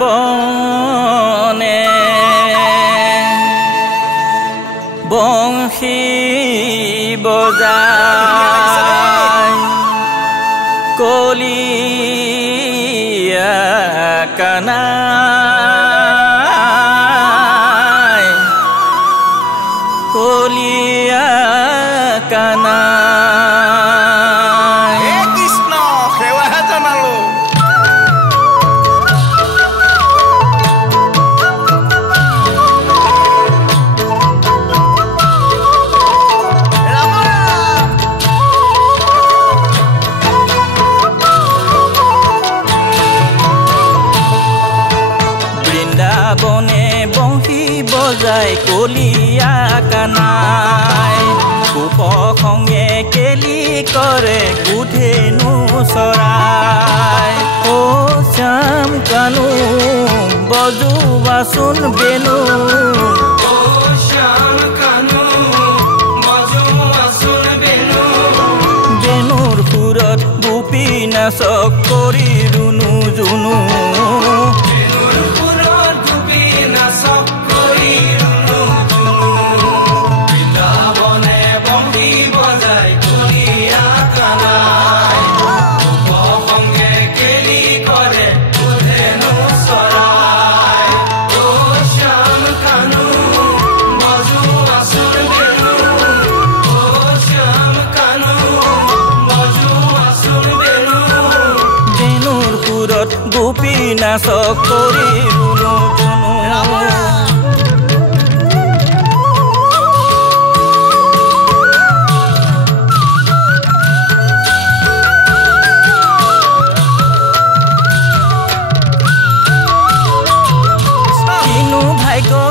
বৃন্দাবনে বংশী বজায় কলিয়া কানাই কলিয়া কানাই হে কৃষ্ণ সেৱাহে জনালো বৃন্দাবনে বংশী বজাই কলিয়া কানাই উপসংগে কেলি কৰে গুধেনু চৰাই ও শ্যাম কানু বজোৱাচোন বেনু বেনুৰ সুৰত গোপী নাচক কৰি ৰুণু জুনু গোপী নাচক কৰি ৰুণু জুনু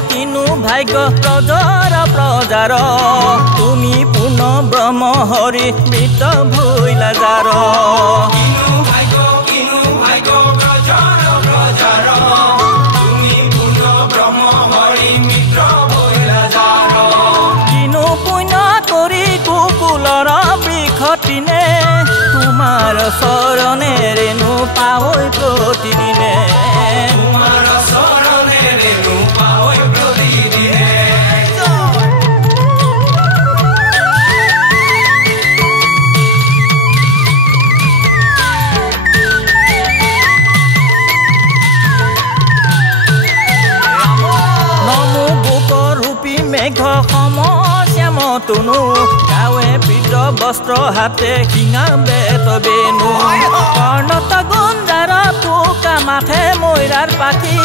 কিনো ভাগ্য প্ৰজাৰ প্ৰজাৰ তুমি পুন ব্ৰহ্ম হৰি মৃত ভৈলা জাৰ বৃক্ষটিনে তোমাৰ চৰণে ৰেণু পাৱৈ প্ৰতিদিনে তোমাৰ চৰণে ৰেণু পাৱৈ প্ৰতিদিনে নমো গোপৰূপী মেঘ সম শ্যাম তনু গাঁৱে পিত বস্ত্ৰ হাতে শিঙা বেত বেনু কৰ্ণত গুঞ্জাৰ পোকা মাথে মৈৰাৰ পাখি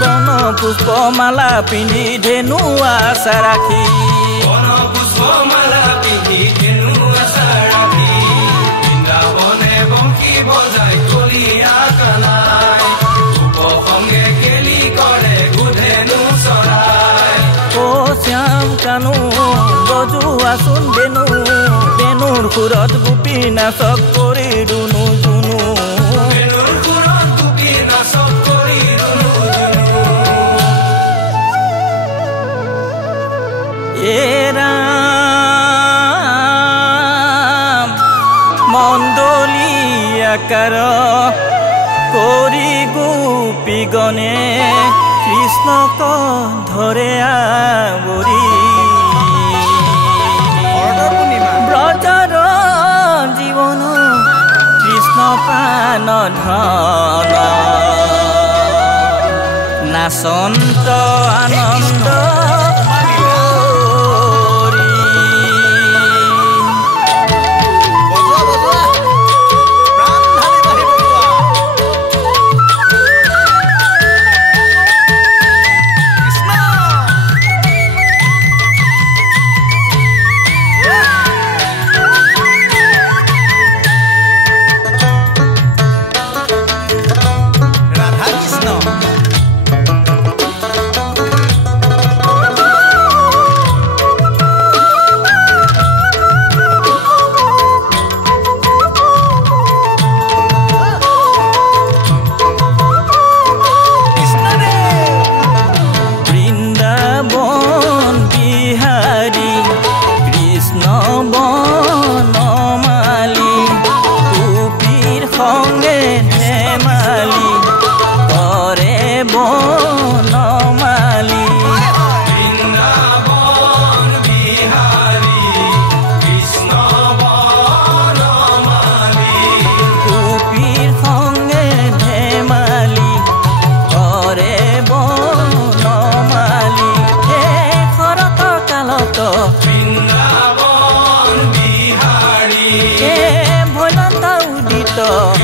বন পুষ্পমালা পিন্ধি ধেনু আশা ৰাখি বৃন্দাবনে বংশী বজাই কলিয়া কানাই উপসংগে কেলি কৰে গুধেনু চৰাই ও শ্যাম কানু বজোৱাচোন বেনু বেনুৰ সুৰত গোপী নাচক কৰি ৰুণু জুনু বেনুৰ সুৰত গোপী নাচক কৰি ৰুণু জুনু এ ৰাম মণ্ডলী আকাৰ কৰি গোপী গণে কৃষ্ণক ধৰে আৱৰি ব্ৰজৰ জীৱন কৃষ্ণ প্ৰাণ ধন নাচন্ত আনন্দ আনন্দ